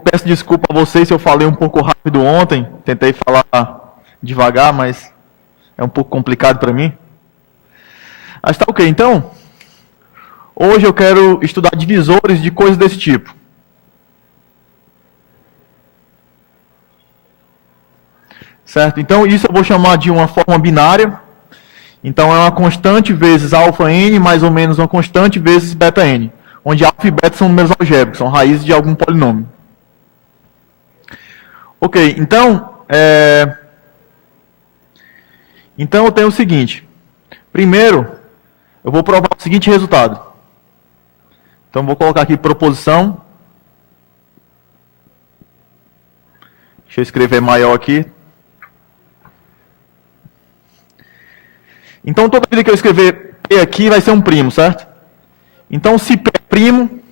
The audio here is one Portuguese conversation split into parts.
Peço desculpa a vocês se eu falei um pouco rápido ontem. Tentei falar devagar, mas é um pouco complicado para mim. Mas tá ok. Então, hoje eu quero estudar divisores de coisas desse tipo. Certo? Então, isso eu vou chamar de uma forma binária. Então, é uma constante vezes alfa n, mais ou menos uma constante vezes beta n. Onde alfa e beta são números algébricos, são raízes de algum polinômio. Ok, então eu tenho o seguinte. Primeiro, eu vou provar o seguinte resultado. Então, vou colocar aqui proposição. Deixa eu escrever maior aqui. Então, toda vez que eu escrever P aqui, vai ser um primo, certo? Então, se P é primo,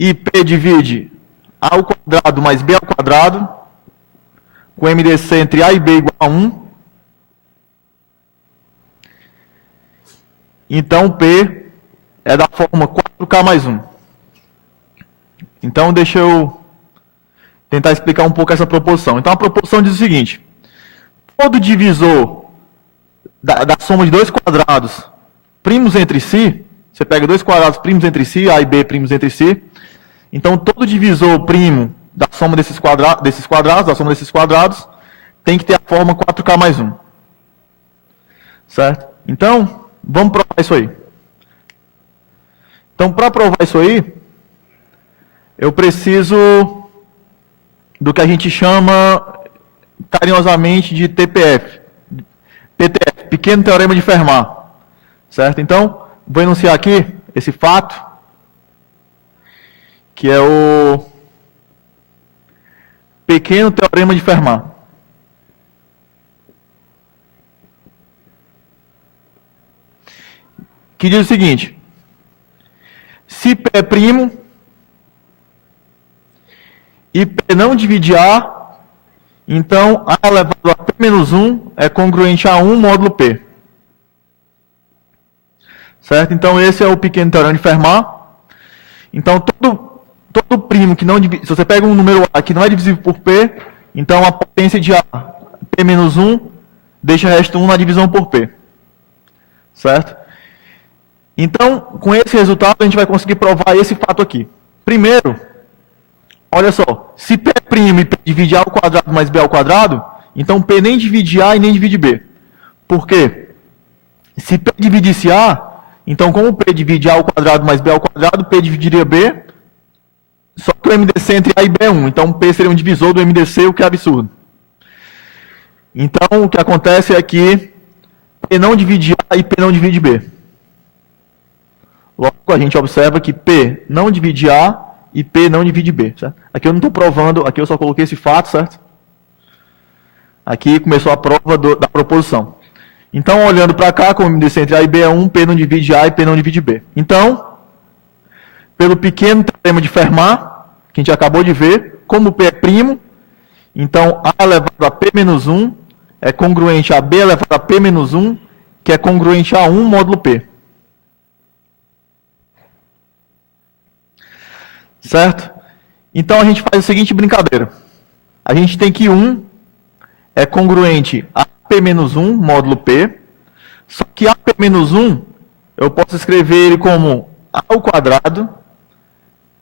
e P divide A ao quadrado mais B ao quadrado, com MDC entre A e B igual a 1, então P é da forma 4K mais 1. Então, deixa eu tentar explicar um pouco essa proposição. Então, a proposição diz o seguinte. Todo divisor da soma de dois quadrados primos entre si, você pega dois quadrados primos entre si, A e B primos entre si, então todo divisor primo da soma desses quadrados, tem que ter a forma 4K mais 1. Certo? Então, vamos provar isso aí. Então, para provar isso aí, eu preciso do que a gente chama carinhosamente de TPF. PTF, Pequeno Teorema de Fermat. Certo? Então, vou enunciar aqui esse fato, que é o Pequeno Teorema de Fermat. Que diz o seguinte. Se P é primo e P não divide A, então A elevado a P menos 1 é congruente a 1 módulo P. Certo? Então esse é o pequeno teorema de Fermat. Então todo primo que não divide, se você pega um número A que não é divisível por P, então a potência de A, P menos 1, deixa o resto 1 na divisão por P. Certo? Então, com esse resultado, a gente vai conseguir provar esse fato aqui. Primeiro, olha só, se P é primo e P divide A ao quadrado mais B ao quadrado, então P nem divide A e nem divide B. Por quê? Se P dividisse A, então como P divide A ao quadrado mais B ao quadrado, P dividiria B, só que o MDC entre A e B é 1, então P seria um divisor do MDC, o que é absurdo. Então, o que acontece é que P não divide A e P não divide B. Logo, a gente observa que P não divide A e P não divide B. Certo? Aqui eu não estou provando, aqui eu só coloquei esse fato, certo? Aqui começou a prova da proposição. Então, olhando para cá, como o MDC entre A e B é 1, P não divide A e P não divide B. Então, pelo pequeno teorema de Fermat, que a gente acabou de ver, como P é primo, então A elevado a P menos 1 é congruente a B elevado a P menos 1, que é congruente a 1 módulo P. Certo? Então a gente faz a seguinte brincadeira. A gente tem que 1 é congruente a P menos 1 módulo P, só que a P menos 1 eu posso escrever ele como A ao quadrado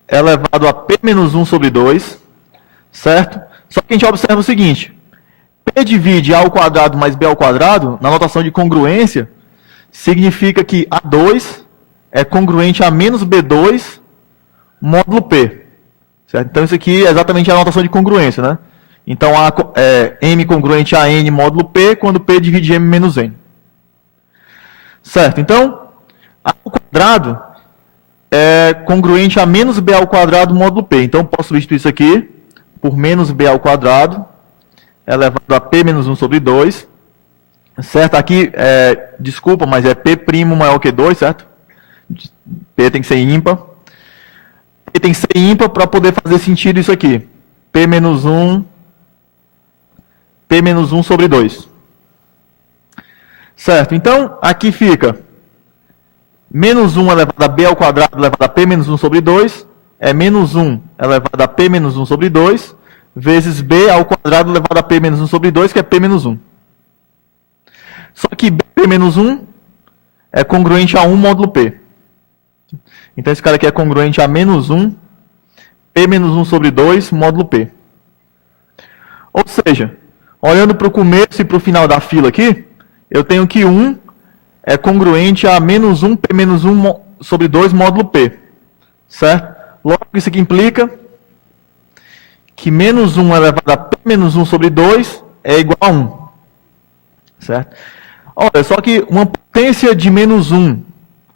elevado a P menos 1 sobre 2, certo? Só que a gente observa o seguinte, P divide A ao quadrado mais B ao quadrado, na notação de congruência, significa que A2 é congruente a menos B2 módulo P. Certo? Então, isso aqui é exatamente a notação de congruência, né? Então, M congruente a N módulo P, quando P divide M menos N. Certo? Então, A ao quadrado é congruente a menos B ao quadrado módulo P. Então, posso substituir isso aqui por menos B ao quadrado elevado a P menos 1 sobre 2. Certo? Aqui, desculpa, mas é P' maior que 2, certo? P tem que ser ímpar. P tem que ser ímpar para poder fazer sentido isso aqui. P menos 1 sobre 2. Certo? Então, aqui fica menos 1 elevado a b ao quadrado elevado a p menos 1 sobre 2 é menos 1 elevado a p menos 1 sobre 2 vezes b ao quadrado elevado a p menos 1 sobre 2, que é p menos 1. Só que b menos 1 é congruente a 1 módulo p. Então esse cara aqui é congruente a menos 1, p menos 1 sobre 2 módulo p. Ou seja, olhando para o começo e para o final da fila aqui, eu tenho que 1 é congruente a menos 1, p menos 1 sobre 2 módulo p. Certo? Logo, isso aqui implica que menos 1 elevado a p menos 1 sobre 2 é igual a 1. Certo? Olha, só que uma potência de menos 1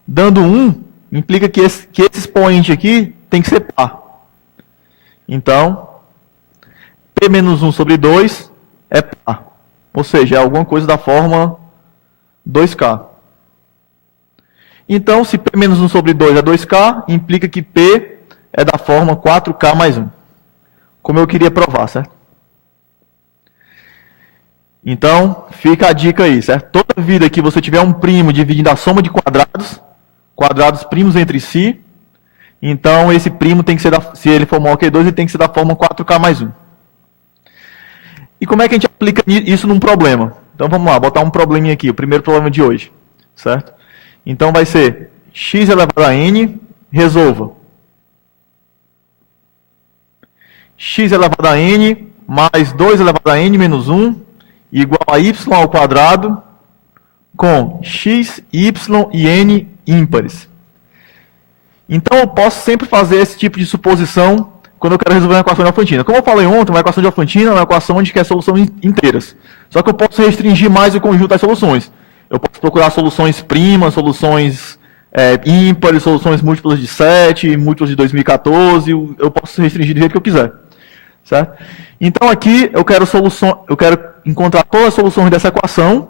dando 1 implica que esse expoente aqui tem que ser par. Então, p menos 1 sobre 2 é par. Ou seja, é alguma coisa da forma 2k. Então, se p menos 1 sobre 2 é 2k, implica que p é da forma 4k mais 1. Como eu queria provar, certo? Então, fica a dica aí, certo? Toda vida que você tiver um primo dividindo a soma de quadrados primos entre si, então esse primo tem que ser, se ele for maior que 2, ele tem que ser da forma 4k mais 1. E como é que a gente aplica isso num problema? Então vamos lá, botar um probleminha aqui, o primeiro problema de hoje, certo? Então vai ser x elevado a n, resolva. X elevado a n mais 2 elevado a n menos 1 igual a y ao quadrado com x, y e n ímpares. Então eu posso sempre fazer esse tipo de suposição quando eu quero resolver uma equação de Alfantina. Como eu falei ontem, uma equação de Alfantina é uma equação onde quer soluções inteiras. Só que eu posso restringir mais o conjunto das soluções. Eu posso procurar soluções primas, soluções ímpares, soluções múltiplas de 7, múltiplas de 2014, eu posso restringir do jeito que eu quiser. Certo? Então aqui eu quero encontrar todas as soluções dessa equação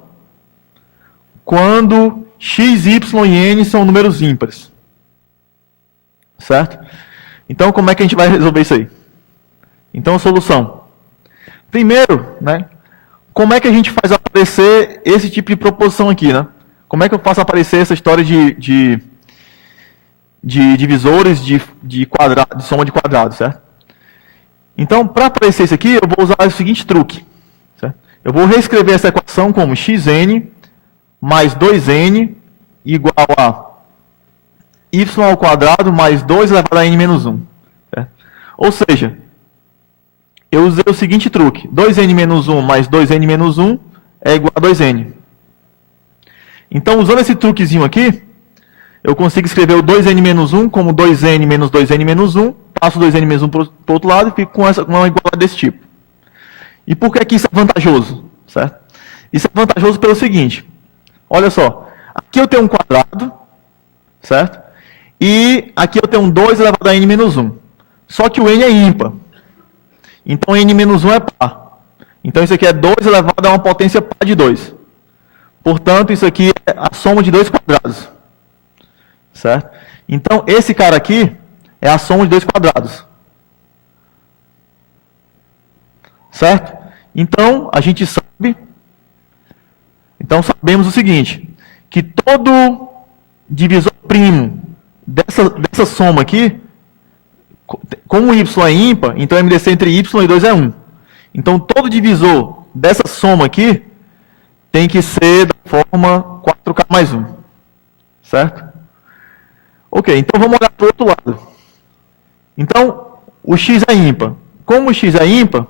quando x, y e n são números ímpares. Certo? Então como é que a gente vai resolver isso aí? Então a solução. Primeiro, né, como é que a gente faz aparecer esse tipo de proposição aqui, né? Como é que eu faço aparecer essa história de divisores de soma de quadrados, certo? Então, para aparecer isso aqui, eu vou usar o seguinte truque. Certo? Eu vou reescrever essa equação como xn mais 2n igual a y ao quadrado mais 2 elevado a n menos 1. Certo? Ou seja, eu usei o seguinte truque. 2n menos 1 mais 2n menos 1 é igual a 2n. Então, usando esse truquezinho aqui, eu consigo escrever o 2n menos 1 como 2n menos 2n menos 1, passo 2n menos 1 para o outro lado e fico com uma igualdade desse tipo. E por que isso é vantajoso? Certo? Isso é vantajoso pelo seguinte. Olha só. Aqui eu tenho um quadrado, certo? E aqui eu tenho um 2 elevado a n menos 1. Só que o n é ímpar. Então n menos 1 é par. Então isso aqui é 2 elevado a uma potência par de 2. Portanto, isso aqui é a soma de dois quadrados. Certo? Então, esse cara aqui é a soma de dois quadrados. Certo? Então, a gente sabe... Então, sabemos o seguinte, que todo divisor primo dessa soma aqui, como y é ímpar, então a MDC entre y e 2 é 1. Então, todo divisor dessa soma aqui tem que ser da forma 4k mais 1. Certo? Ok, então vamos olhar para o outro lado. Então, o x é ímpar. Como o x é ímpar,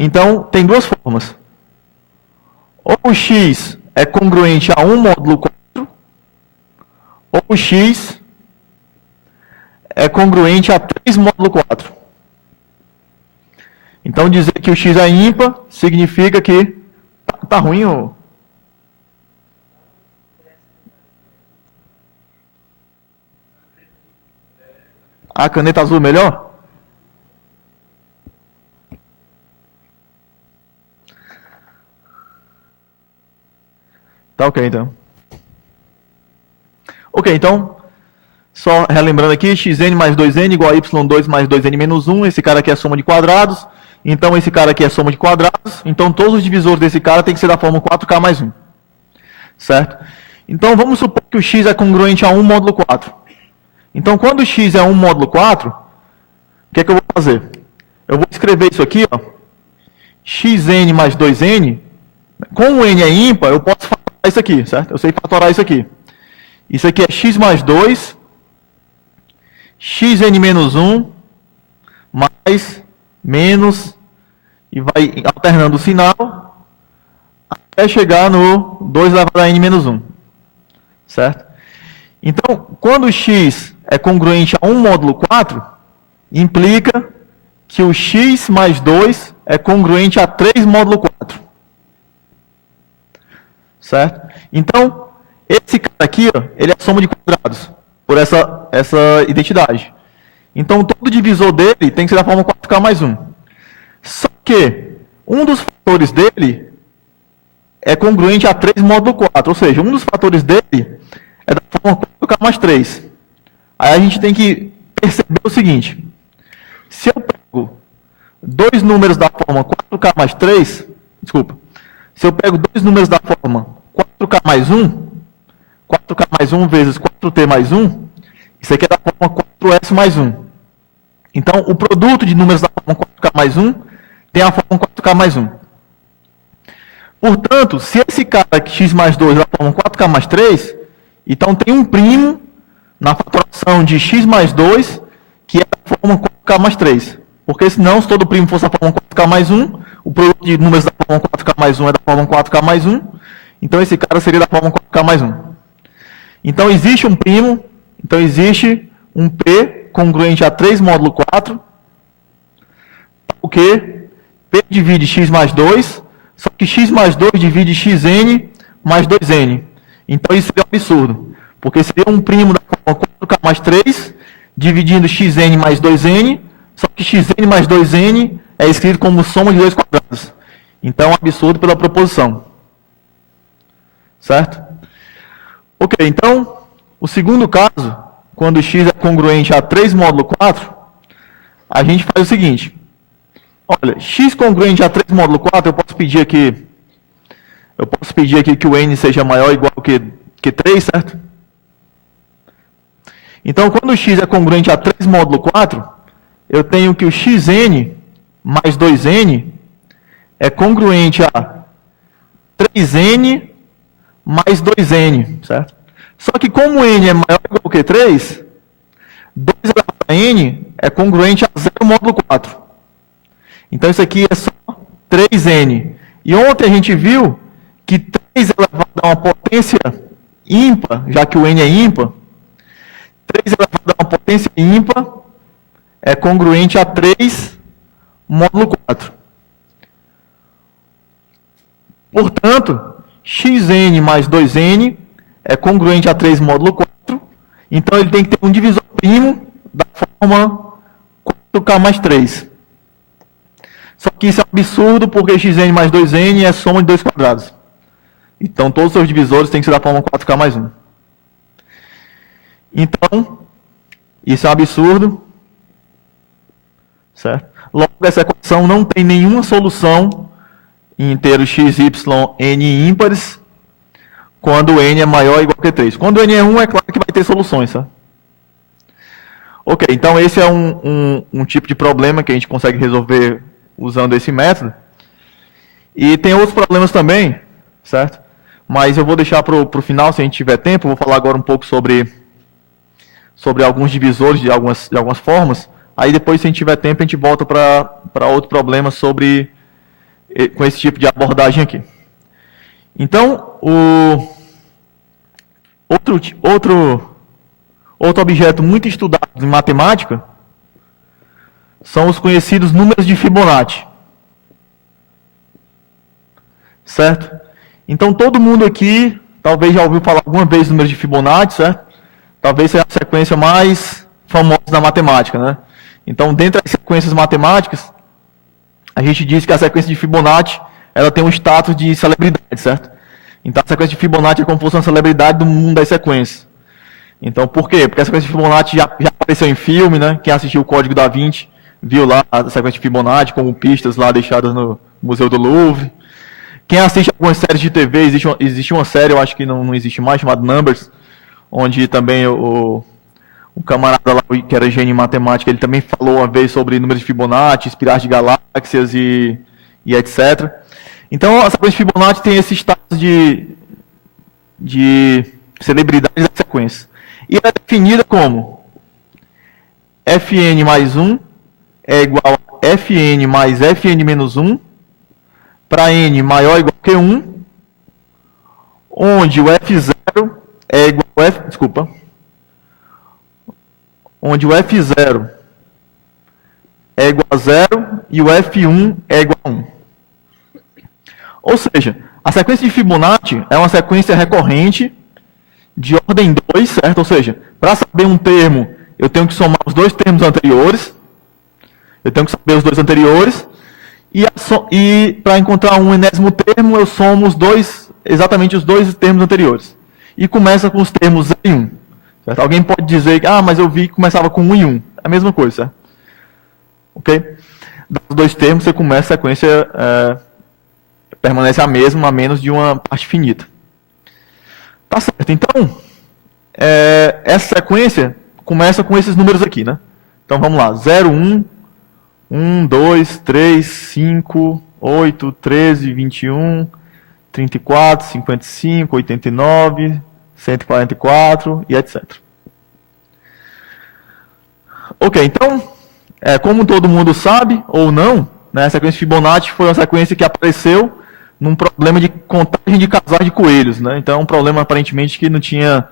então tem duas formas. Ou o x é congruente a 1 módulo 4, ou o x é congruente a 3 módulo 4. Então, dizer que o x é ímpar significa que... Tá ruim, ou... A caneta azul melhor? Tá ok, então. Ok, então, só relembrando aqui, xn mais 2n igual a y2 mais 2n menos 1. Esse cara aqui é a soma de quadrados. Então, esse cara aqui é a soma de quadrados. Então, todos os divisores desse cara tem que ser da forma 4k mais 1. Certo? Então, vamos supor que o x é congruente a 1 módulo 4. Então, quando o x é 1 módulo 4, o que é que eu vou fazer? Eu vou escrever isso aqui, ó, xn mais 2n. Como o n é ímpar, eu posso fatorar isso aqui, certo? Eu sei fatorar isso aqui. Isso aqui é x mais 2, xn menos 1, mais, menos, e vai alternando o sinal, até chegar no 2 elevado a n menos 1. Certo? Então, quando o x é congruente a 1 módulo 4, implica que o x mais 2 é congruente a 3 módulo 4. Certo? Então, esse cara aqui, ó, ele é a soma de quadrados, por essa identidade. Então, todo divisor dele tem que ser da forma 4k mais 1. Só que um dos fatores dele é congruente a 3 módulo 4, ou seja, um dos fatores dele é da forma 4k mais 3. Aí a gente tem que perceber o seguinte: se eu pego dois números da forma 4k mais 3, desculpa, se eu pego dois números da forma 4k mais 1 vezes 4t mais 1, isso aqui é da forma 4s mais 1. Então, o produto de números da forma 4k mais 1 tem a forma 4k mais 1. Portanto, se esse cara aqui, x mais 2, é da forma 4k mais 3, então tem um primo na fatoração de x mais 2, que é da forma 4k mais 3. Porque senão, se todo primo fosse da forma 4k mais 1, o produto de números da forma 4k mais 1 é da forma 4k mais 1, então esse cara seria da forma 4k mais 1. Então existe um primo, então existe um P congruente a 3 módulo 4, o que P divide x mais 2, só que x mais 2 divide xn mais 2n. Então isso seria um absurdo, porque seria um primo da forma 4k mais 3, dividindo xn mais 2n, só que xn mais 2n é escrito como soma de dois quadrados. Então é um absurdo pela proposição. Certo? Ok, então, o segundo caso, quando x é congruente a 3 módulo 4, a gente faz o seguinte. Olha, x congruente a 3 módulo 4, eu posso pedir aqui que o n seja maior ou igual que 3, certo? Então, quando o x é congruente a 3 módulo 4, eu tenho que o xn mais 2n é congruente a 3n mais 2n, certo? Só que como n é maior ou igual que 3, 2 elevado a n é congruente a 0 módulo 4. Então isso aqui é só 3n. E ontem a gente viu que 3 elevado a uma potência ímpar, já que o n é ímpar, 3 elevado a uma potência ímpar é congruente a 3 módulo 4. Portanto, xn mais 2n é congruente a 3 módulo 4, então ele tem que ter um divisor primo da forma 4k mais 3. Só que isso é um absurdo, porque xn mais 2n é soma de dois quadrados. Então todos os seus divisores têm que ser da forma 4k mais 1. Então, isso é um absurdo. Certo? Logo, essa equação não tem nenhuma solução em inteiros x, y, n ímpares, quando n é maior ou igual que 3. Quando n é 1, é claro que vai ter soluções. Tá? Ok, então esse é um tipo de problema que a gente consegue resolver usando esse método. E tem outros problemas também, certo? Mas eu vou deixar para o final, se a gente tiver tempo. Eu vou falar agora um pouco sobre alguns divisores de algumas formas. Aí depois, se a gente tiver tempo, a gente volta para outro problema com esse tipo de abordagem aqui. Então, outro objeto muito estudado em matemática são os conhecidos números de Fibonacci. Certo? Então, todo mundo aqui talvez já ouviu falar alguma vez dos números de Fibonacci, certo? Talvez seja a sequência mais famosa da matemática, né? Então, dentre as sequências matemáticas, a gente diz que a sequência de Fibonacci ela tem um status de celebridade, certo? Então, a sequência de Fibonacci é como se fosse uma celebridade do mundo das sequências. Então, por quê? Porque a sequência de Fibonacci já apareceu em filme, né? Quem assistiu o Código da Vinci viu lá a sequência de Fibonacci como pistas lá deixadas no Museu do Louvre. Quem assiste algumas séries de TV, existe uma série, eu acho que não existe mais, chamada Numbers, onde também o camarada lá, que era gênio em matemática, ele também falou uma vez sobre números de Fibonacci, espirais de galáxias e etc. Então, a sequência de Fibonacci tem esse status de celebridade da sequência. E ela é definida como Fn mais 1 é igual a Fn mais Fn menos 1 para n maior ou igual que 1, onde o F0 é igual a onde o F0 é igual a 0 e o F1 é igual a 1. Ou seja, a sequência de Fibonacci é uma sequência recorrente de ordem 2, certo? Ou seja, para saber um termo, eu tenho que somar os dois termos anteriores. E para encontrar um enésimo termo, eu somo exatamente os dois termos anteriores. E começa com os termos 0 e 1. Certo? Alguém pode dizer que, mas eu vi que começava com 1 e 1. É a mesma coisa, certo? Ok? Dos dois termos, você começa a sequência, permanece a mesma, a menos de uma parte finita. Tá certo. Então, essa sequência começa com esses números aqui, né? Então, vamos lá. 0, 1, 1, 2, 3, 5, 8, 13, 21, 34, 55, 89, 144 e etc. Ok, então, como todo mundo sabe, ou não, né, a sequência de Fibonacci foi uma sequência que apareceu num problema de contagem de casais de coelhos. Né? Então, é um problema aparentemente que não tinha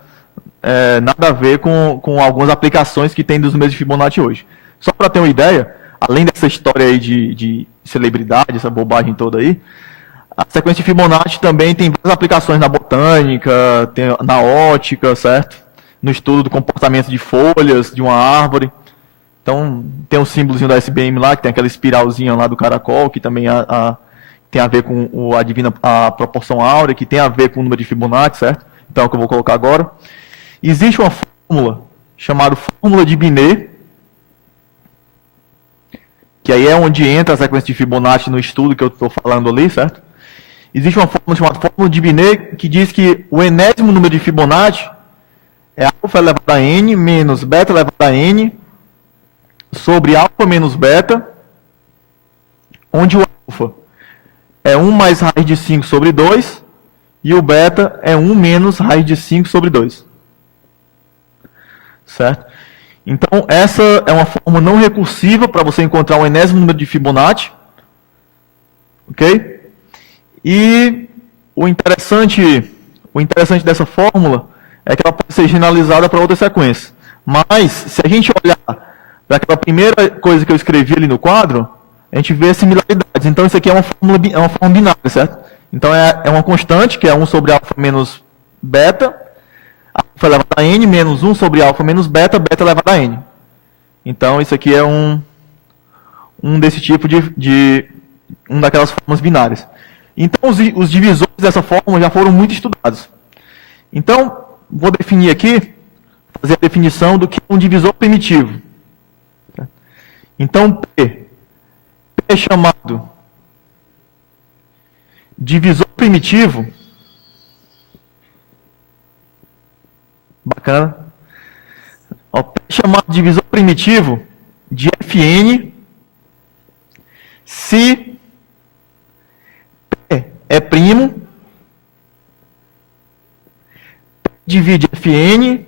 nada a ver com algumas aplicações que tem dos números de Fibonacci hoje. Só para ter uma ideia, além dessa história aí de celebridade, essa bobagem toda aí, a sequência de Fibonacci também tem várias aplicações na botânica, na ótica, certo? No estudo do comportamento de folhas de uma árvore. Então, tem um símbolozinho da SBM lá, que tem aquela espiralzinha lá do caracol, que também tem a ver com a proporção áurea, que tem a ver com o número de Fibonacci, certo? Então, é o que eu vou colocar agora. Existe uma fórmula chamada fórmula de Binet, que aí é onde entra a sequência de Fibonacci no estudo que eu estou falando ali, certo? Existe uma fórmula chamada fórmula de Binet, que diz que o enésimo número de Fibonacci é alfa elevado a n menos beta elevado a n sobre alfa menos beta, onde o alfa é 1 mais raiz de 5 sobre 2 e o beta é 1 menos raiz de 5 sobre 2. Certo? Então, essa é uma fórmula não recursiva para você encontrar o enésimo número de Fibonacci. Ok? E o interessante dessa fórmula é que ela pode ser generalizada para outras sequências. Mas, se a gente olhar para aquela primeira coisa que eu escrevi ali no quadro, a gente vê similaridades. Então, isso aqui é uma fórmula binária, certo? Então, é uma constante, que é 1 sobre alfa menos beta, alfa elevado a n, menos 1 sobre alfa menos beta, beta elevado a n. Então, isso aqui é um desse tipo daquelas formas binárias. Então, os divisores dessa fórmula já foram muito estudados. Então, vou definir aqui, fazer a definição do que é um divisor primitivo. Então, P é chamado divisor primitivo. Bacana. P é chamado divisor primitivo de Fn se P é primo, P divide Fn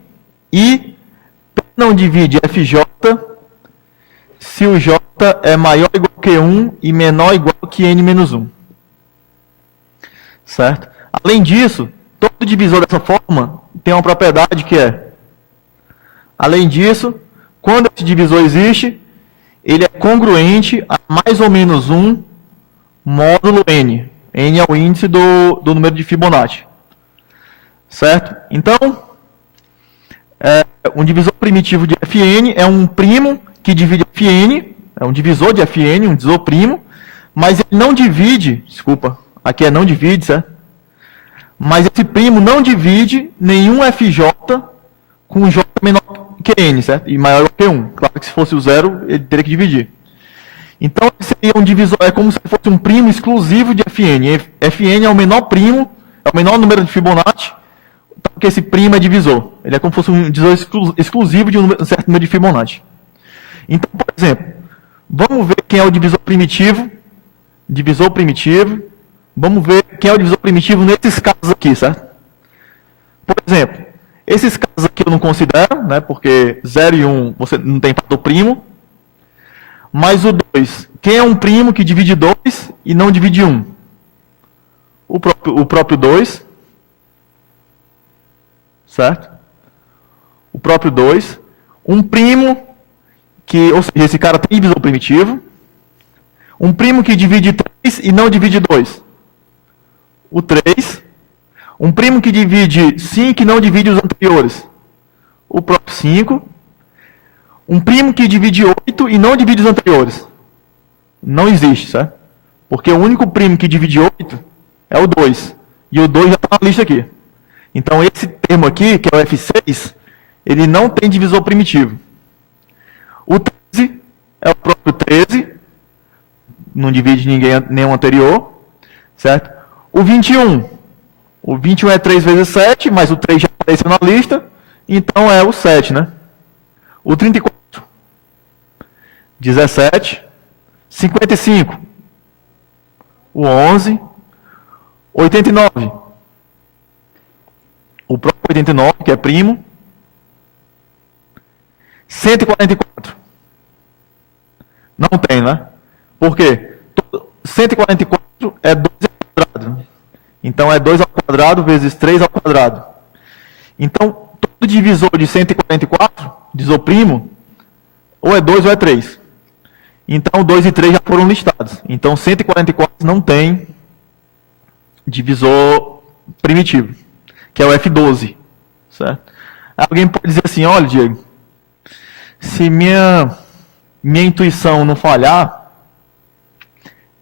e P não divide Fj se o J é maior ou igual que 1 e menor ou igual que n menos 1. Certo? Além disso, todo divisor dessa forma tem uma propriedade que é, além disso, quando esse divisor existe, ele é congruente a mais ou menos 1 módulo n. N é o índice do número de Fibonacci. Certo? Então, um divisor primitivo de Fn é um primo que divide Fn, é um divisor de Fn, um divisor primo, mas ele não divide, aqui é não divide, certo? Mas esse primo não divide nenhum Fj com J menor que n, certo? E maior que 1. Claro que se fosse o 0, ele teria que dividir. Então, seria um divisor, é como se fosse um primo exclusivo de Fn. Fn é o menor primo, é o menor número de Fibonacci, porque esse primo é divisor. Ele é como se fosse um divisor exclusivo de um certo número de Fibonacci. Então, por exemplo, vamos ver quem é o divisor primitivo. Divisor primitivo. Vamos ver quem é o divisor primitivo nesses casos aqui, certo? Por exemplo, esses casos aqui eu não considero, né, porque 0 e 1 você não tem fator primo. Mas o 2, quem é um primo que divide 2 e não divide 1? O próprio 2, certo? O próprio 2. Um primo que, ou seja, esse cara tem divisor primitivo. Um primo que divide 3 e não divide 2. O 3. Um primo que divide 5 e não divide os anteriores. O próprio 5. Um primo que divide 8 e não divide os anteriores. Não existe, certo? Porque o único primo que divide 8 é o 2. E o 2 já está na lista aqui. Então, esse termo aqui, que é o F6, ele não tem divisor primitivo. O 13 é o próprio 13. Não divide nenhum anterior. Certo? O 21. O 21 é 3 vezes 7, mas o 3 já apareceu na lista. Então, é o 7, né? O 34. 17, 55, o 11, 89, o próprio 89, que é primo, 144, não tem, né? Por quê? 144 é 2 ao quadrado, então é 2 ao quadrado vezes 3 ao quadrado. Então, todo divisor de 144, divisor primo, ou é 2 ou é 3. Então, 2 e 3 já foram listados. Então, 144 não tem divisor primitivo, que é o F12. Certo? Alguém pode dizer assim, olha, Diego, se minha intuição não falhar,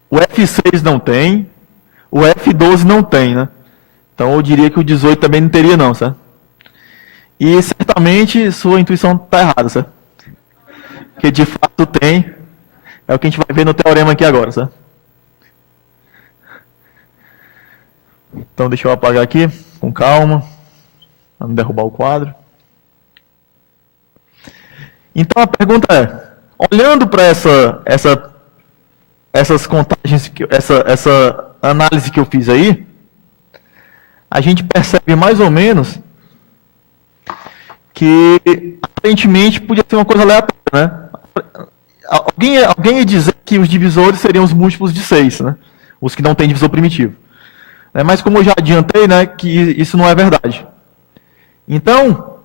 o F6 não tem, o F12 não tem, né? Então, eu diria que o 18 também não teria não, certo? E, certamente, sua intuição está errada, certo? Porque, de fato, tem. É o que a gente vai ver no teorema aqui agora, certo? Então, deixa eu apagar aqui, com calma, para não derrubar o quadro. Então, a pergunta é, olhando para essas contagens, essa análise que eu fiz aí, a gente percebe mais ou menos que, aparentemente, podia ser uma coisa aleatória, né? Alguém ia dizer que os divisores seriam os múltiplos de 6, né? Os que não têm divisor primitivo. Mas como eu já adiantei, né, que isso não é verdade. Então,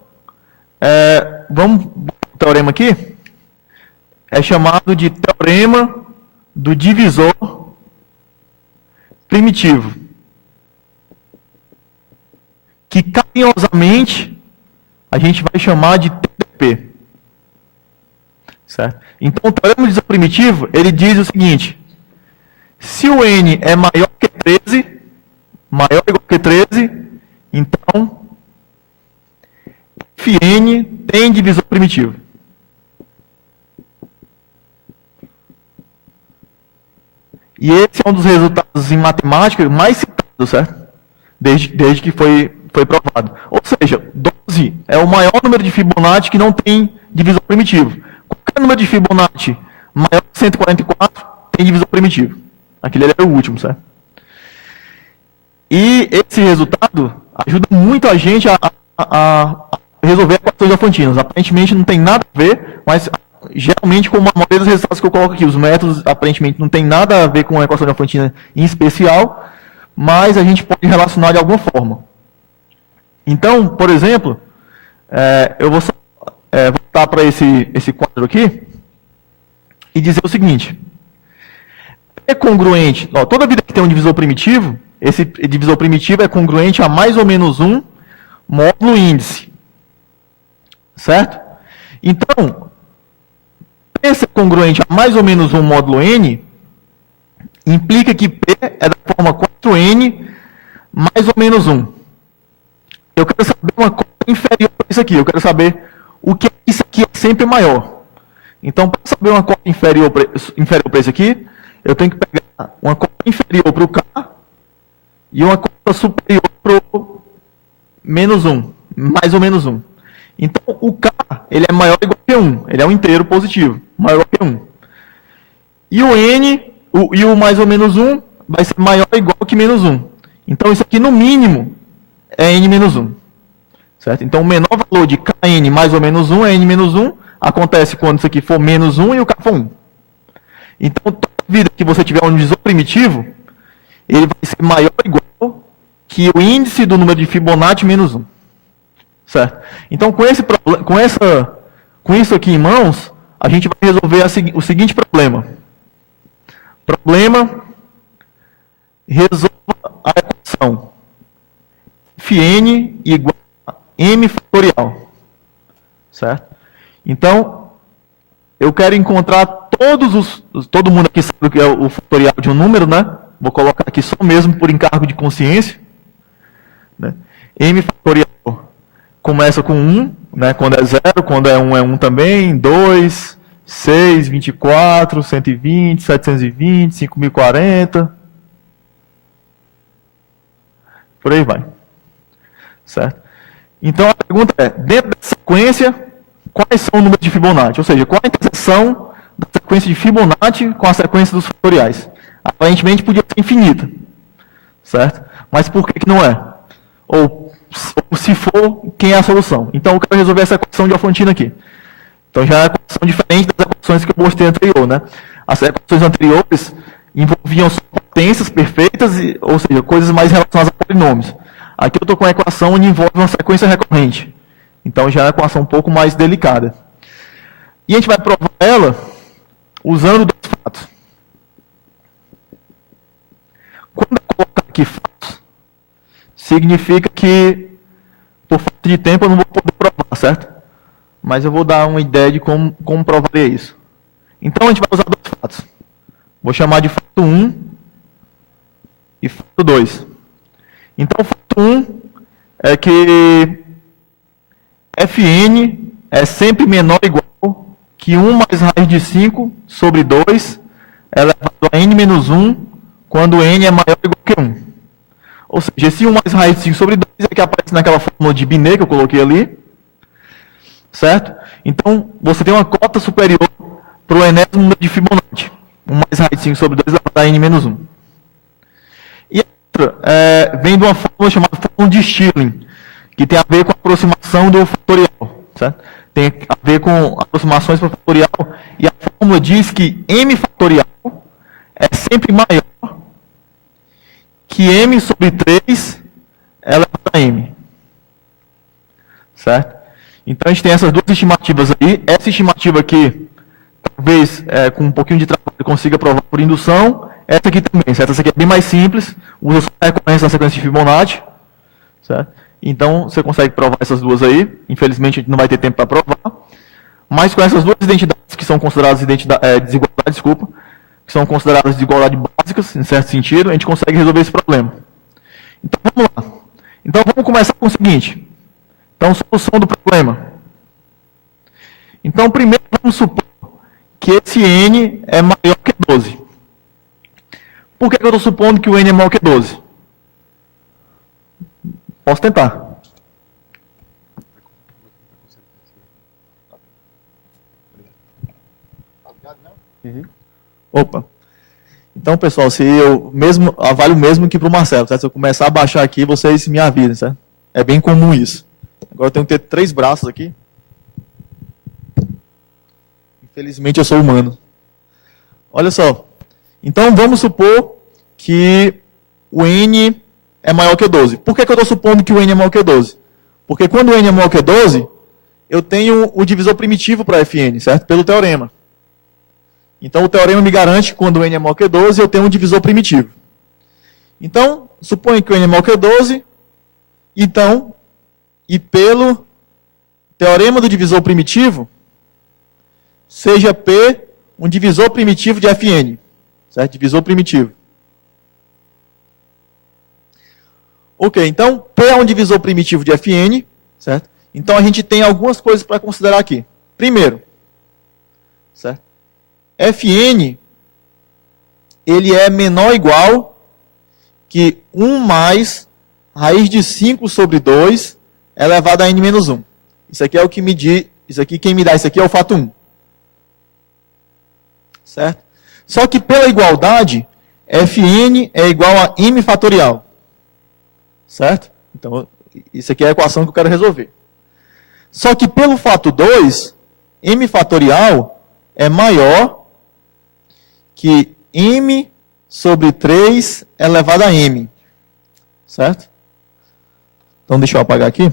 vamos o teorema aqui. É chamado de teorema do divisor primitivo. Que carinhosamente a gente vai chamar de TDP. Certo? Então, o teorema do divisor primitivo, ele diz o seguinte: se o n é maior que 13, maior ou igual que 13, então Fn tem divisor primitivo. E esse é um dos resultados em matemática mais citados, certo? Desde que foi provado. Ou seja, 12 é o maior número de Fibonacci que não tem divisor primitivo. Qualquer número de Fibonacci maior que 144 tem divisor primitivo. Aquele é o último, certo? E esse resultado ajuda muito a gente a resolver equações afantinas. Aparentemente não tem nada a ver, mas geralmente, como a maioria dos resultados que eu coloco aqui, os métodos aparentemente não tem nada a ver com a equação de afantina em especial, mas a gente pode relacionar de alguma forma. Então, por exemplo, eu vou voltar para esse quadro aqui e dizer o seguinte: é congruente, toda vida que tem um divisor primitivo, esse divisor primitivo é congruente a mais ou menos 1 módulo índice. Certo? Então, P ser congruente a mais ou menos 1 módulo n, implica que P é da forma 4n mais ou menos 1. Eu quero saber uma coisa inferior a isso aqui. Eu quero saber o que isso aqui é sempre maior. Então, para saber uma cota inferior para esse aqui, eu tenho que pegar uma cota inferior para o K e uma cota superior para o menos 1, mais ou menos 1. Então, o K ele é maior ou igual que 1, ele é um inteiro positivo, maior que 1. E o N, e o mais ou menos 1, vai ser maior ou igual que menos 1. Então, isso aqui, no mínimo, é N menos 1. Certo? Então, o menor valor de Kn mais ou menos 1 é N menos 1. Acontece quando isso aqui for menos 1 e o K for 1. Então, toda vida que você tiver um divisor primitivo, ele vai ser maior ou igual que o índice do número de Fibonacci menos 1. Certo? Então, com isso aqui em mãos, a gente vai resolver o seguinte problema. Resolva a equação Fn igual a m fatorial. Certo? Então, eu quero encontrar todo mundo aqui sabe o que é o fatorial de um número, né? Vou colocar aqui só mesmo por encargo de consciência. Né? M fatorial começa com 1, né? Quando é 0, quando é 1 é 1 também, 2, 6, 24, 120, 720, 5040. Por aí vai. Certo? Então a pergunta é, dentro da sequência, quais são os números de Fibonacci? Ou seja, qual a interseção da sequência de Fibonacci com a sequência dos fatoriais? Aparentemente podia ser infinita. Certo? Mas por que não é? Ou se for, quem é a solução? Então eu quero resolver essa equação de Diofantina aqui. Então já é uma equação diferente das equações que eu mostrei anterior, né? As equações anteriores envolviam só potências perfeitas, ou seja, coisas mais relacionadas a polinômios. Aqui eu estou com uma equação onde envolve uma sequência recorrente. Então já é uma equação um pouco mais delicada. E a gente vai provar ela usando dois fatos. Quando eu colocar aqui fatos, significa que, por falta de tempo, eu não vou poder provar, certo? Mas eu vou dar uma ideia de como provaria isso. Então a gente vai usar dois fatos. Vou chamar de fato 1 e fato 2. Então o fato 1 é que Fn é sempre menor ou igual que 1 mais raiz de 5 sobre 2 elevado a n menos 1 quando n é maior ou igual que 1. Ou seja, esse 1 mais raiz de 5 sobre 2 é que aparece naquela fórmula de Binet que eu coloquei ali. Certo? Então, você tem uma cota superior para o enésimo número de Fibonacci. 1 mais raiz de 5 sobre 2 elevado a n menos 1. E a outra vem de uma fórmula chamada fórmula de Stirling, que tem a ver com a aproximação do fatorial. Certo? Tem a ver com aproximações para o fatorial. E a fórmula diz que m fatorial é sempre maior que m sobre 3 elevado a m. Certo? Então a gente tem essas duas estimativas aí. Essa estimativa aqui, talvez com um pouquinho de trabalho consiga provar por indução. Essa aqui também, certo? Essa aqui é bem mais simples, usa só a recorrência da sequência de Fibonacci. Certo? Então você consegue provar essas duas aí. Infelizmente a gente não vai ter tempo para provar. Mas com essas duas identidades que são consideradas desigualdades, que são consideradas desigualdades básicas, em certo sentido, a gente consegue resolver esse problema. Então vamos lá. Então vamos começar com o seguinte. Então, solução do problema. Então, primeiro vamos supor que esse n é maior que 12. Por que eu estou supondo que o n é maior que 12? Posso tentar. Opa. Então, pessoal, se eu vale o mesmo que para o Marcelo, certo? Se eu começar a baixar aqui, vocês me avisem, certo? É bem comum isso. Agora eu tenho que ter 3 braços aqui. Infelizmente eu sou humano. Olha só. Então vamos supor que o n é maior que 12. Por que eu estou supondo que o n é maior que 12? Porque quando o n é maior que 12, eu tenho o divisor primitivo para Fn, certo? Pelo teorema. Então o teorema me garante que quando o n é maior que 12, eu tenho um divisor primitivo. Então, suponha que o n é maior que 12, então, e pelo teorema do divisor primitivo, seja P um divisor primitivo de Fn. Certo? Divisor primitivo. Ok, então P é um divisor primitivo de Fn. Certo? Então a gente tem algumas coisas para considerar aqui. Primeiro, certo? Fn, ele é menor ou igual que 1 mais raiz de 5 sobre 2 elevado a n menos 1. Isso aqui é o que me diz, isso aqui, quem me dá isso aqui é o fato 1. Certo? Só que pela igualdade, Fn é igual a m fatorial. Certo? Então, isso aqui é a equação que eu quero resolver. Só que pelo fato 2, m fatorial é maior que m sobre 3 elevado a m. Certo? Então, deixa eu apagar aqui.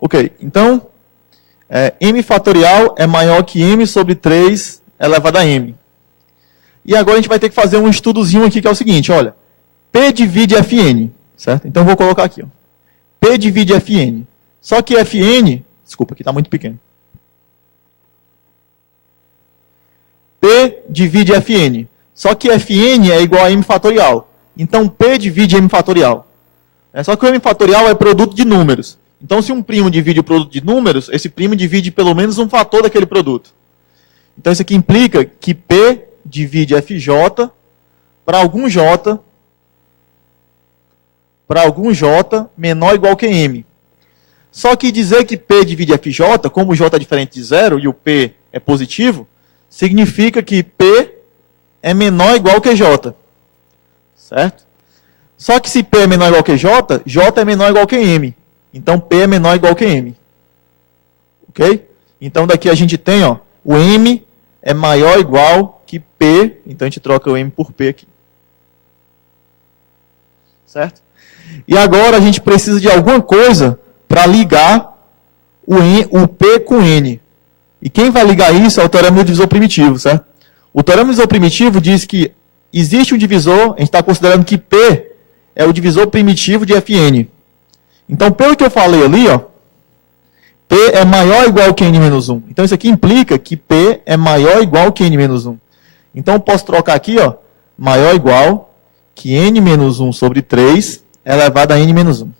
Ok, então, m fatorial é maior que m sobre 3 elevado a m. E agora a gente vai ter que fazer um estudozinho aqui, que é o seguinte, olha. P divide Fn, certo? Então, vou colocar aqui, ó. P divide Fn. Só que Fn, desculpa, aqui está muito pequeno. P divide Fn. Só que Fn é igual a m fatorial. Então, P divide m fatorial. Só que o m fatorial é produto de números. Então, se um primo divide o produto de números, esse primo divide pelo menos um fator daquele produto. Então, isso aqui implica que P divide Fj para algum J menor ou igual que M. Só que dizer que P divide Fj, como o J é diferente de zero e o P é positivo, significa que P é menor ou igual que J. Certo? Só que se P é menor ou igual que J, J é menor ou igual que M. Então, P é menor ou igual que M. Ok? Então, daqui a gente tem, ó, o M é maior ou igual que P. Então, a gente troca o M por P aqui. Certo? E agora, a gente precisa de alguma coisa para ligar o P com N. E quem vai ligar isso é o teorema do divisor primitivo, certo? O teorema do divisor primitivo diz que existe um divisor, a gente está considerando que P é o divisor primitivo de Fn. Então, pelo que eu falei ali, ó, P é maior ou igual que n menos 1. Então, isso aqui implica que P é maior ou igual que n menos 1. Então, eu posso trocar aqui, ó, maior ou igual que n menos 1 sobre 3 elevado a n menos 1.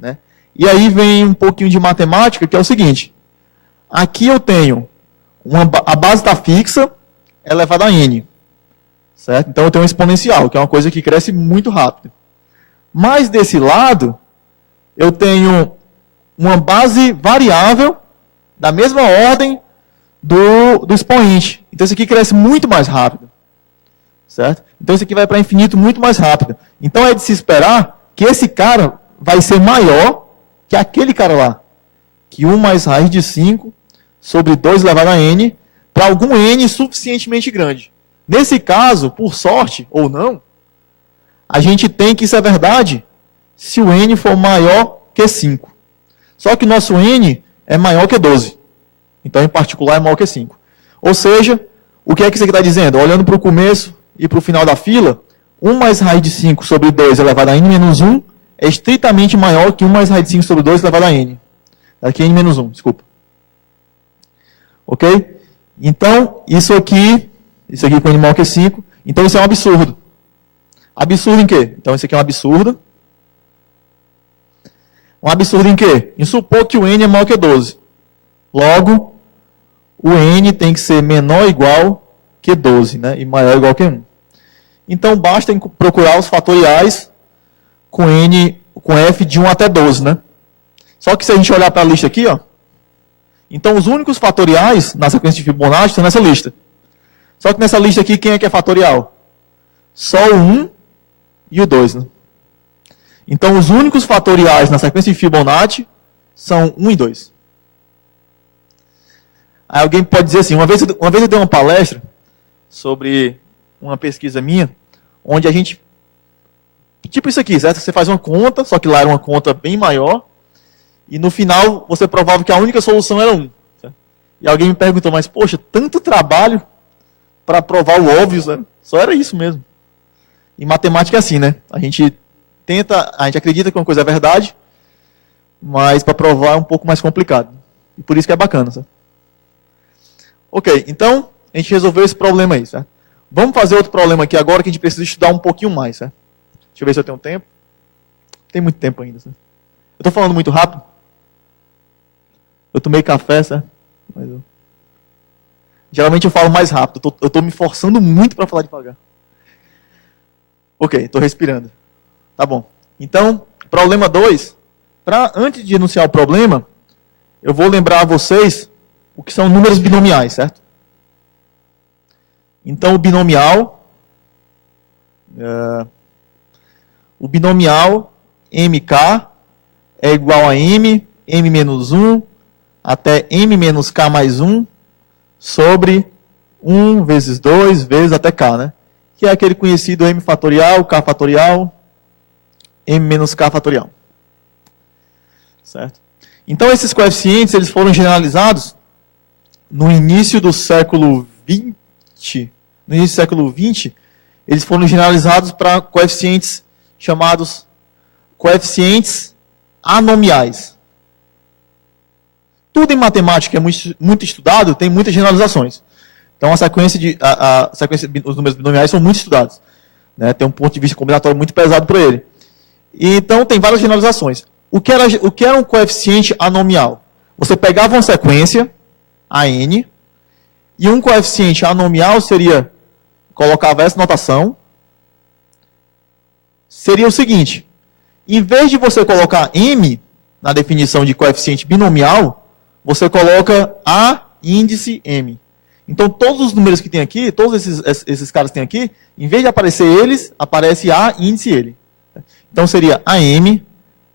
Né? E aí vem um pouquinho de matemática, que é o seguinte. Aqui eu tenho a base está fixa elevada a n. Certo? Então, eu tenho um exponencial, que é uma coisa que cresce muito rápido. Mas desse lado, eu tenho uma base variável da mesma ordem do expoente. Então, isso aqui cresce muito mais rápido. Certo? Então, isso aqui vai para infinito muito mais rápido. Então, é de se esperar que esse cara vai ser maior que aquele cara lá. Que 1 mais raiz de 5 sobre 2 elevado a n, para algum n suficientemente grande. Nesse caso, por sorte ou não, a gente tem que isso é verdade se o n for maior que 5. Só que o nosso n é maior que 12. Então, em particular, é maior que 5. Ou seja, o que é que isso aqui está dizendo? Olhando para o começo e para o final da fila, 1 mais raiz de 5 sobre 2 elevado a n menos 1 é estritamente maior que 1 mais raiz de 5 sobre 2 elevado a n. Aqui n menos 1, desculpa. Ok? Então, isso aqui com n maior que 5, então isso é um absurdo. Absurdo em quê? Então, isso aqui é um absurdo. Um absurdo em quê? Em supor que o n é maior que 12. Logo, o n tem que ser menor ou igual que 12, né? E maior ou igual que 1. Então, basta procurar os fatoriais com f de 1 até 12, né? Só que se a gente olhar para a lista aqui, ó, então os únicos fatoriais na sequência de Fibonacci estão nessa lista. Só que nessa lista aqui, quem é que é fatorial? Só o 1 e o 2, né? Então, os únicos fatoriais na sequência de Fibonacci são 1 e 2. Aí alguém pode dizer assim, uma vez eu dei uma palestra sobre uma pesquisa minha, onde a gente, tipo isso aqui, certo? Você faz uma conta, só que lá era uma conta bem maior, e no final você provava que a única solução era 1. Certo? E alguém me perguntou, mas poxa, tanto trabalho para provar o óbvio, né? Só era isso mesmo. Em matemática é assim, né? A gente a gente acredita que uma coisa é verdade, mas para provar é um pouco mais complicado. E por isso que é bacana, certo? Ok, então a gente resolveu esse problema aí, certo? Vamos fazer outro problema aqui agora que a gente precisa estudar um pouquinho mais, certo? Deixa eu ver se eu tenho tempo. Tem muito tempo ainda, certo? Eu estou falando muito rápido? Eu tomei café, certo? Geralmente eu falo mais rápido. Eu estou me forçando muito para falar devagar. Ok, estou respirando. Tá bom. Então, problema 2. Antes de enunciar o problema, eu vou lembrar a vocês o que são números binomiais, certo? Então, o binomial MK é igual a m menos 1, até m menos k mais 1, sobre 1 vezes 2 vezes até k, né? Que é aquele conhecido m fatorial, k fatorial, m menos k fatorial. Certo? Então, esses coeficientes eles foram generalizados no início do século XX. No início do século XX, eles foram generalizados para coeficientes chamados coeficientes anomiais. Tudo em matemática é muito estudado, tem muitas generalizações. Então, a sequência dos números binomiais são muito estudados. Né? Tem um ponto de vista combinatório muito pesado para ele. E, então, tem várias generalizações. O que era um coeficiente anomial? Você pegava uma sequência, AN, e um coeficiente anomial seria, colocava essa notação, seria o seguinte, em vez de você colocar M na definição de coeficiente binomial, você coloca A índice M. Então, todos os números que tem aqui, todos esses caras que tem aqui, em vez de aparecer eles, aparece A índice ele. Então, seria AM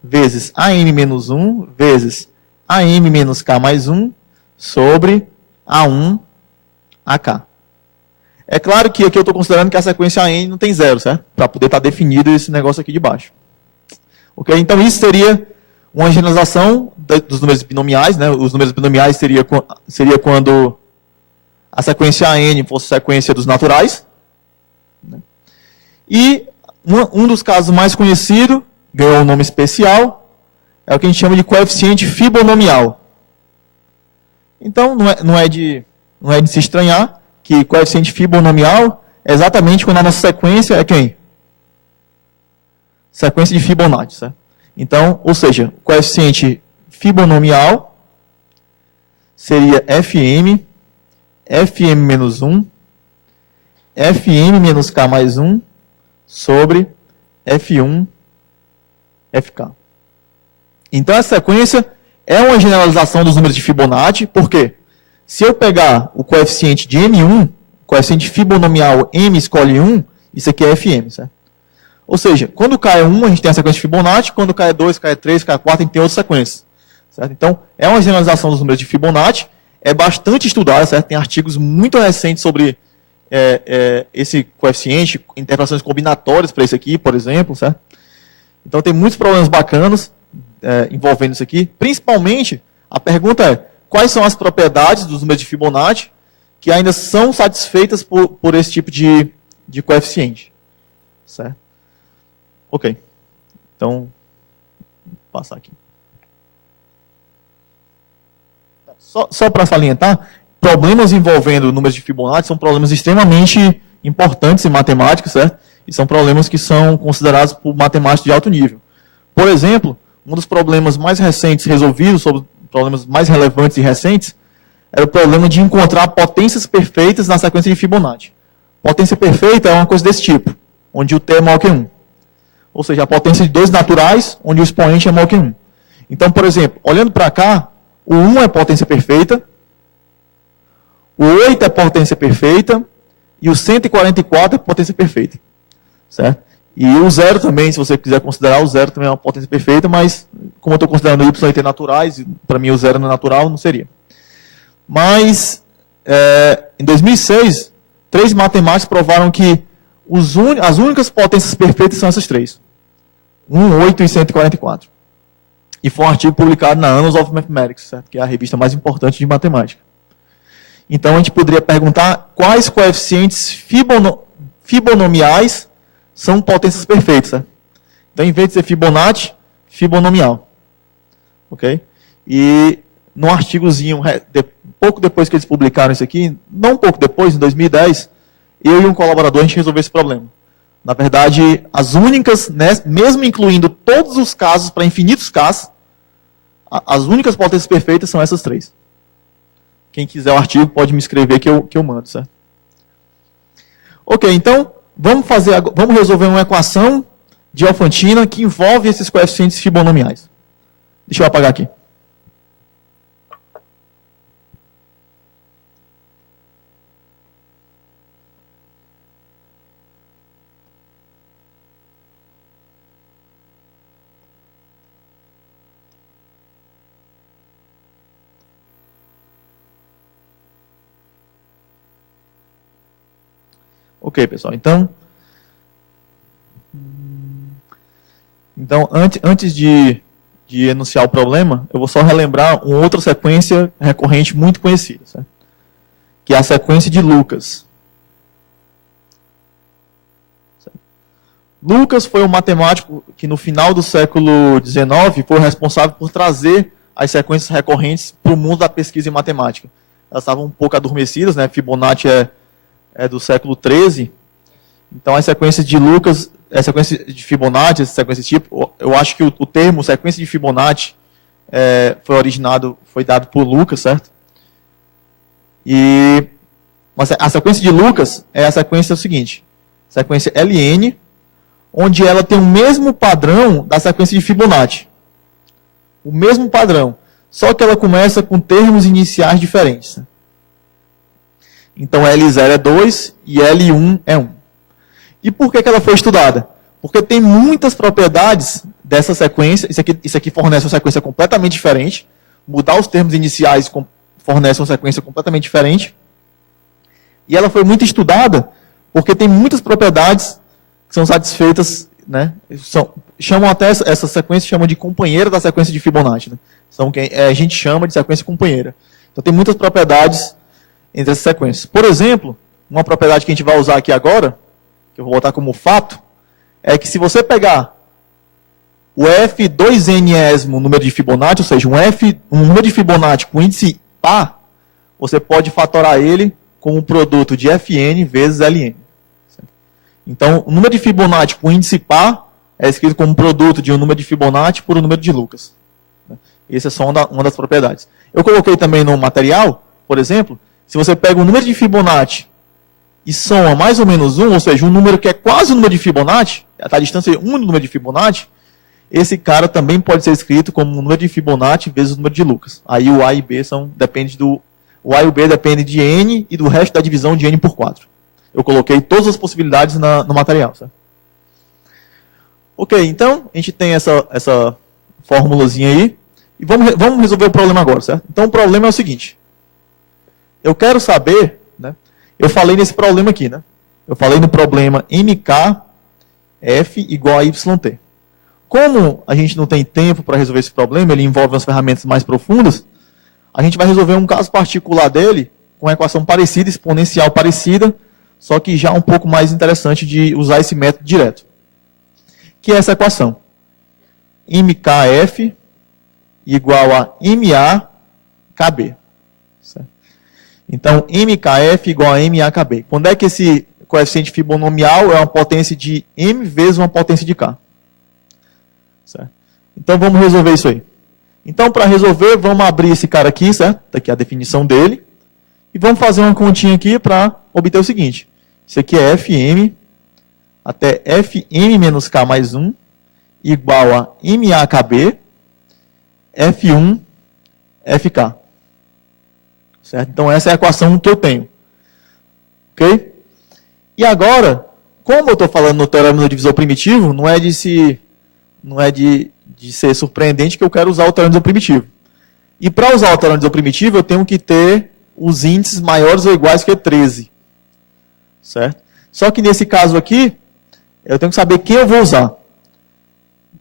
vezes AM menos 1 vezes AM menos K mais 1 sobre A1 AK. É claro que aqui eu estou considerando que a sequência AN não tem zero, certo? Para poder estar definido esse negócio aqui de baixo. Ok? Então, isso seria uma generalização dos números binomiais, né? Os números binomiais seria quando a sequência AN fosse sequência dos naturais. Né? E um dos casos mais conhecidos, ganhou um nome especial, é o que a gente chama de coeficiente fibonomial. Então, não é de se estranhar que coeficiente fibonomial é exatamente quando a nossa sequência é quem? Sequência de Fibonacci, certo? Então, ou seja, coeficiente fibonomial seria FM, FM menos 1, FM menos K mais 1, sobre F1, FK. Então, essa sequência é uma generalização dos números de Fibonacci, por quê? Se eu pegar o coeficiente de M1, coeficiente fibonomial M escolhe 1, isso aqui é FM, certo? Ou seja, quando K é 1, a gente tem a sequência de Fibonacci, quando K é 2, K é 3, K é 4, a gente tem outras sequências. Certo? Então, é uma generalização dos números de Fibonacci, é bastante estudada, certo? Tem artigos muito recentes sobre esse coeficiente, interpretações combinatórias para isso aqui, por exemplo, certo? Então, tem muitos problemas bacanas envolvendo isso aqui. Principalmente, a pergunta é, quais são as propriedades dos números de Fibonacci que ainda são satisfeitas por esse tipo de coeficiente? Certo? Ok. Então, vou passar aqui. Só para salientar, problemas envolvendo números de Fibonacci são problemas extremamente importantes em matemática, certo? E são problemas que são considerados por matemáticos de alto nível. Por exemplo, um dos problemas mais recentes resolvidos, sobre problemas mais relevantes e recentes, era o problema de encontrar potências perfeitas na sequência de Fibonacci. Potência perfeita é uma coisa desse tipo, onde o T é maior que 1. Ou seja, a potência de dois naturais, onde o expoente é maior que 1. Então, por exemplo, olhando para cá, o 1 é potência perfeita, o 8 é potência perfeita, e o 144 é potência perfeita. Certo? E o 0 também, se você quiser considerar, o 0 também é uma potência perfeita, mas como eu estou considerando y e t naturais, para mim o 0 não é natural, não seria. Mas, em 2006, 3 matemáticos provaram que as únicas potências perfeitas são essas 3. 1, 8 e 144. E foi um artigo publicado na Annals of Mathematics, certo? Que é a revista mais importante de matemática. Então, a gente poderia perguntar quais coeficientes fibonomiais são potências perfeitas. Certo? Então, em vez de ser Fibonacci, fibonomial. Ok? E no artigozinho, pouco depois que eles publicaram isso aqui, não pouco depois, em 2010, eu e um colaborador, a gente resolveu esse problema. Na verdade, as únicas, né, mesmo incluindo todos os casos para infinitos casos, as únicas potências perfeitas são essas três. Quem quiser o artigo pode me escrever que eu mando, certo? Ok, então, vamos resolver uma equação de Alfantina que envolve esses coeficientes fibonomiais. Deixa eu apagar aqui. Ok, pessoal. Então antes de enunciar o problema, eu vou só relembrar uma outra sequência recorrente muito conhecida, certo? Que é a sequência de Lucas. Certo? Lucas foi um matemático que no final do século XIX foi responsável por trazer as sequências recorrentes para o mundo da pesquisa em matemática. Elas estavam um pouco adormecidas, né? Fibonacci é do século XIII. Então, as sequências de Lucas, a sequência de Fibonacci, essa sequência tipo, eu acho que o termo sequência de Fibonacci foi dado por Lucas, certo? E a sequência de Lucas é a sequência seguinte, sequência LN, onde ela tem o mesmo padrão da sequência de Fibonacci. O mesmo padrão, só que ela começa com termos iniciais diferentes. Então, L0 é 2 e L1 é 1. E por que ela foi estudada? Porque tem muitas propriedades dessa sequência. Isso aqui fornece uma sequência completamente diferente. Mudar os termos iniciais fornece uma sequência completamente diferente. E ela foi muito estudada porque tem muitas propriedades que são satisfeitas, né? Chamam até essa sequência chamam de companheira da sequência de Fibonacci. Né? A gente chama de sequência companheira. Então tem muitas propriedades entre essas sequências. Por exemplo, uma propriedade que a gente vai usar aqui agora, que eu vou botar como fato, é que se você pegar o F2Nésimo número de Fibonacci, ou seja, um número de Fibonacci com índice par, você pode fatorar ele com o produto de Fn vezes Ln. Então, o número de Fibonacci com índice par é escrito como produto de um número de Fibonacci por um número de Lucas. Essa é só uma das propriedades. Eu coloquei também no material, por exemplo, se você pega o número de Fibonacci e soma mais ou menos 1, ou seja, um número que é quase o número de Fibonacci, a distância é 1 do número de Fibonacci, esse cara também pode ser escrito como um número de Fibonacci vezes o número de Lucas. Aí o A e B o A e o B dependem de N e do resto da divisão de N por 4. Eu coloquei todas as possibilidades no material. Certo? Ok, então a gente tem essa formulazinha aí. E vamos resolver o problema agora, certo? Então o problema é o seguinte. Eu quero saber, né? Eu falei nesse problema aqui, né? Eu falei no problema MKF igual a YT. Como a gente não tem tempo para resolver esse problema, ele envolve umas ferramentas mais profundas, a gente vai resolver um caso particular dele com uma equação parecida, exponencial parecida, só que já um pouco mais interessante de usar esse método direto. Que é essa equação. MKF igual a MAKB. Certo? Então, MKF igual a MAKB. Quando é que esse coeficiente fibonomial é uma potência de M vezes uma potência de K? Certo? Então, vamos resolver isso aí. Então, para resolver, vamos abrir esse cara aqui, certo? Está aqui a definição dele. E vamos fazer uma continha aqui para obter o seguinte. Isso aqui é Fm até Fm menos K mais 1 igual a MAKB F1 FK. Certo? Então, essa é a equação que eu tenho. Ok? E agora, como eu estou falando no teorema do divisor primitivo, não é de ser surpreendente que eu quero usar o teorema do divisor primitivo. E para usar o teorema do divisor primitivo, eu tenho que ter os índices maiores ou iguais que 13. Certo? Só que nesse caso aqui, eu tenho que saber quem eu vou usar.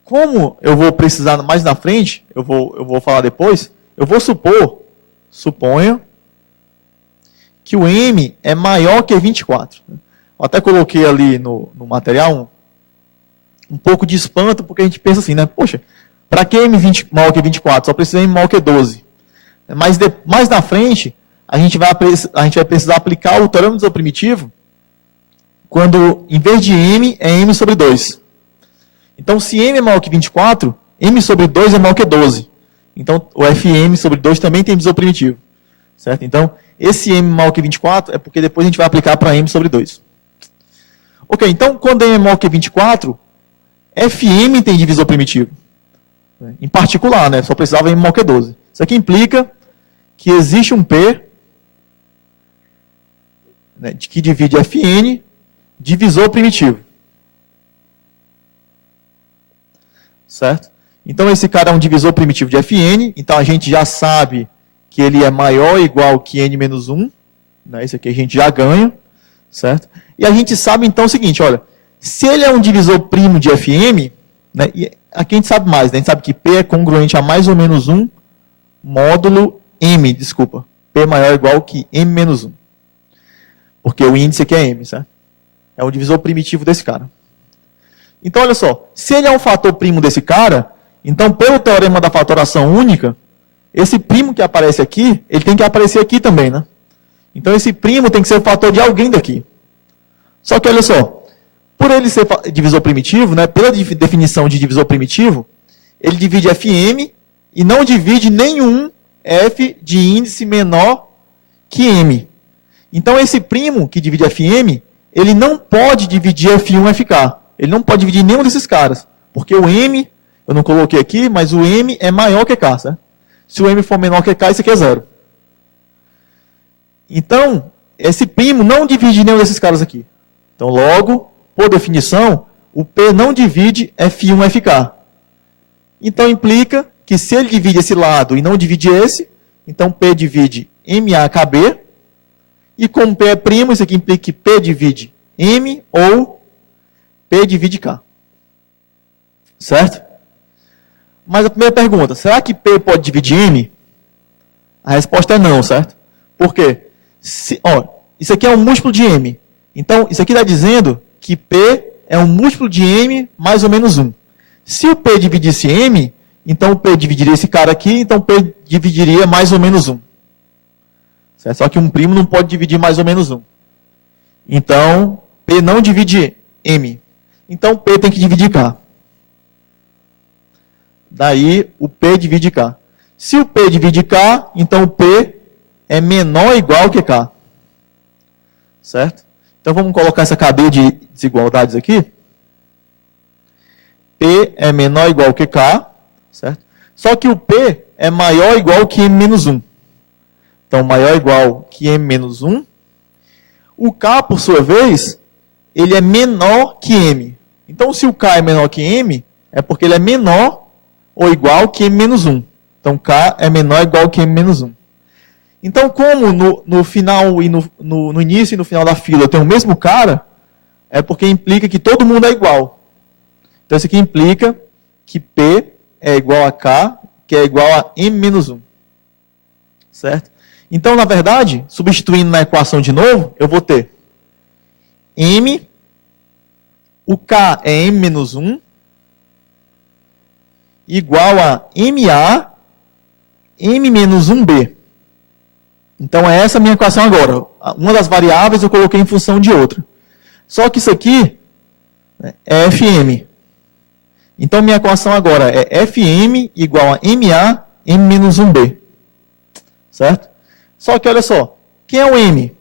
Como eu vou precisar mais na frente, eu vou falar depois, eu vou suponha que o M é maior que 24. Eu até coloquei ali no material um pouco de espanto, porque a gente pensa assim, né? Poxa, para que M20 maior que 24? Só precisa M maior que 12. Mas mais na frente, a gente vai precisar aplicar o teorema do divisor primitivo quando, em vez de M, é M sobre 2. Então, se M é maior que 24, M sobre 2 é maior que 12. Então, o Fm sobre 2 também tem divisor primitivo. Certo? Então, esse M maior que 24 é porque depois a gente vai aplicar para M sobre 2. Ok, então, quando M é maior que 24, Fm tem divisor primitivo. Em particular, né? Só precisava M maior que 12. Isso aqui implica que existe um P, né, que divide Fn, divisor primitivo. Certo? Então, esse cara é um divisor primitivo de Fn, então a gente já sabe que ele é maior ou igual que n menos 1, né? Isso aqui a gente já ganha, certo? E a gente sabe então o seguinte, olha, se ele é um divisor primo de Fm, né, e aqui a gente sabe mais, né? A gente sabe que P é congruente a mais ou menos 1 módulo M, desculpa, P maior ou igual que M menos 1. Porque o índice aqui é M, certo? É o divisor primitivo desse cara. Então, olha só, se ele é um fator primo desse cara, então, pelo teorema da fatoração única, esse primo que aparece aqui, ele tem que aparecer aqui também, né? Então, esse primo tem que ser o fator de alguém daqui. Só que, olha só, por ele ser divisor primitivo, né, pela definição de divisor primitivo, ele divide Fm e não divide nenhum F de índice menor que M. Então, esse primo que divide Fm, ele não pode dividir F1 e FK. Ele não pode dividir nenhum desses caras. Porque o M, eu não coloquei aqui, mas o M é maior que K, certo? Se o M for menor que K, isso aqui é zero. Então, esse primo não divide nenhum desses caras aqui. Então, logo, por definição, o P não divide F1 e FK. Então, implica que se ele divide esse lado e não divide esse, então P divide MAKB. E como P é primo, isso aqui implica que P divide M ou P divide K. Certo? Mas a primeira pergunta, será que P pode dividir M? A resposta é não, certo? Por quê? Isso aqui é um múltiplo de M. Então, isso aqui está dizendo que P é um múltiplo de M mais ou menos 1. Se o P dividisse M, então o P dividiria esse cara aqui, então P dividiria mais ou menos 1. Certo? Só que um primo não pode dividir mais ou menos 1. Então, P não divide M. Então, P tem que dividir K. Daí, o P divide K. Se o P divide K, então o P é menor ou igual que K. Certo? Então, vamos colocar essa cadeia de desigualdades aqui. P é menor ou igual que K. Certo? Só que o P é maior ou igual que M menos 1. Então, maior ou igual que M menos 1. O K, por sua vez, ele é menor que M. Então, se o K é menor que M, é porque ele é menor ou igual que M menos 1. Então, K é menor ou igual que M menos 1. Então, como no final e no início e no final da fila tem o mesmo cara, é porque implica que todo mundo é igual. Então, isso aqui implica que P é igual a K, que é igual a M menos 1. Certo? Então, na verdade, substituindo na equação de novo, eu vou ter M, o K é M menos 1, igual a MA, M menos 1B. Então, é essa a minha equação agora. Uma das variáveis eu coloquei em função de outra. Só que isso aqui é FM. Então, minha equação agora é FM igual a MA, M menos 1B. Certo? Só que, olha só, quem é o M?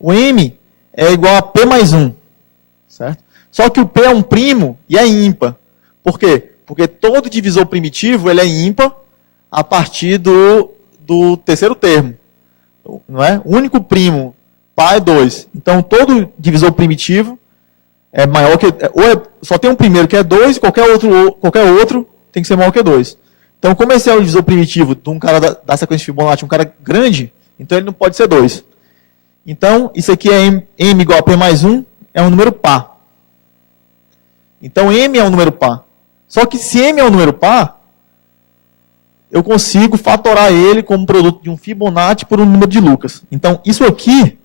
O M é igual a P mais 1. Certo? Só que o P é um primo e é ímpar. Por quê? Porque todo divisor primitivo ele é ímpar a partir do terceiro termo. Não é? O único primo, par é 2. Então, todo divisor primitivo é maior que... só tem um primeiro que é 2, qualquer outro tem que ser maior que 2. Então, como esse é o divisor primitivo de um cara da sequência de Fibonacci, um cara grande, então ele não pode ser 2. Então, isso aqui é M igual a P mais 1, é um número par. Então, M é um número par. Só que se M é um número par, eu consigo fatorar ele como produto de um Fibonacci por um número de Lucas. Então, isso aqui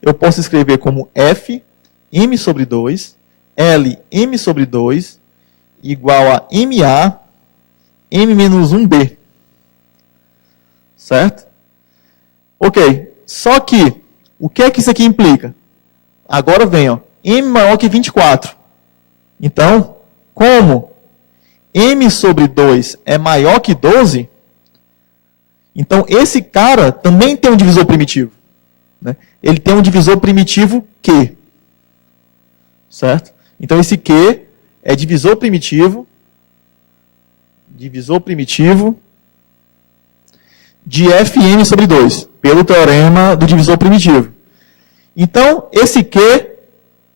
eu posso escrever como F, M sobre 2, L, M sobre 2, igual a MA, M menos 1B. Certo? Ok. Só que, o que é que isso aqui implica? Agora vem, ó, M maior que 24. Então, como M sobre 2 é maior que 12, então esse cara também tem um divisor primitivo. Né? Ele tem um divisor primitivo Q. Certo? Então esse Q é divisor primitivo de Fm sobre 2, pelo teorema do divisor primitivo. Então, esse Q,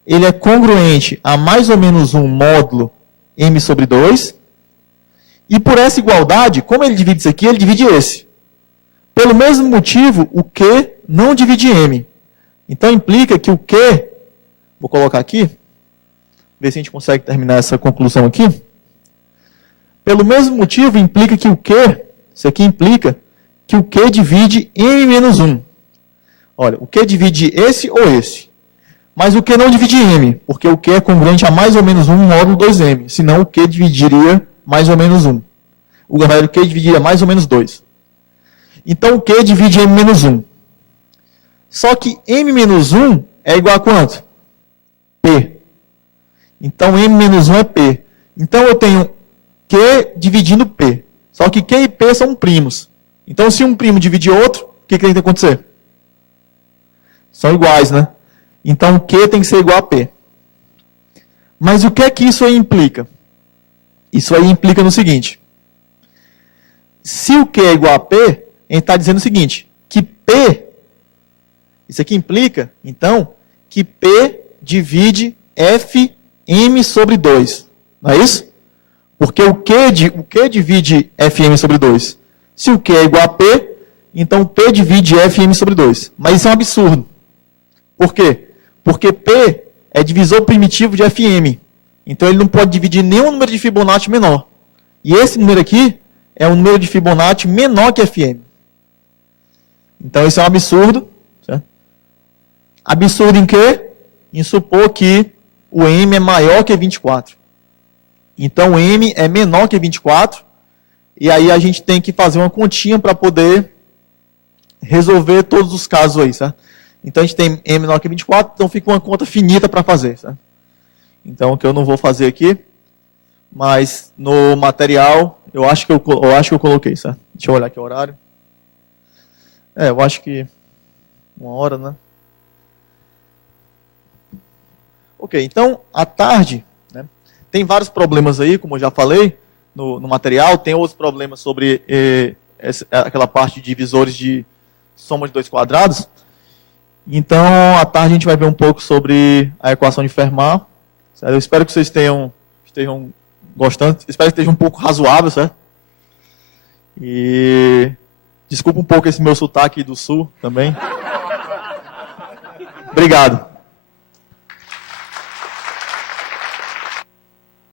ele é congruente a mais ou menos um módulo M sobre 2, e por essa igualdade, como ele divide isso aqui, ele divide esse. Pelo mesmo motivo, o Q não divide M. Então, implica que o Q, vou colocar aqui, ver se a gente consegue terminar essa conclusão aqui. Pelo mesmo motivo, implica que o Q, isso aqui implica que o Q divide M menos 1. Olha, o Q divide esse ou esse. Mas o Q não divide M, porque o Q é congruente a mais ou menos 1 módulo 2M. Senão o Q dividiria mais ou menos 1. O Q dividiria mais ou menos 2. Então o Q divide M menos 1. Só que M menos 1 é igual a quanto? P. Então M menos 1 é P. Então eu tenho Q dividindo P. Só que Q e P são primos. Então se um primo dividir outro, o que tem que acontecer? São iguais, né? Então Q tem que ser igual a P. Mas o que é que isso aí implica? Isso aí implica no seguinte. Se o Q é igual a P, a gente está dizendo o seguinte, que P, isso aqui implica, então, que P divide Fm sobre 2. Não é isso? Porque o Q divide Fm sobre 2. Se o Q é igual a P, então P divide Fm sobre 2. Mas isso é um absurdo. Por quê? Porque P é divisor primitivo de Fm. Então ele não pode dividir nenhum número de Fibonacci menor. E esse número aqui é um número de Fibonacci menor que Fm. Então isso é um absurdo. Certo? Absurdo em quê? Em supor que o M é maior que 24. Então M é menor que 24. E aí a gente tem que fazer uma continha para poder resolver todos os casos aí, certo? Então a gente tem M menor que 24, então fica uma conta finita para fazer, certo? Então o que eu não vou fazer aqui, mas no material eu acho que eu coloquei, certo? Deixa eu olhar aqui o horário. Eu acho que 1 hora, né? Ok, então à tarde, né, tem vários problemas aí, como eu já falei no material, tem outros problemas sobre aquela parte de divisores de soma de dois quadrados. Então, à tarde a gente vai ver um pouco sobre a equação de Fermat. Certo? Eu espero que vocês estejam gostando. Espero que esteja um pouco razoável, certo? E desculpa um pouco esse meu sotaque do sul também. Obrigado.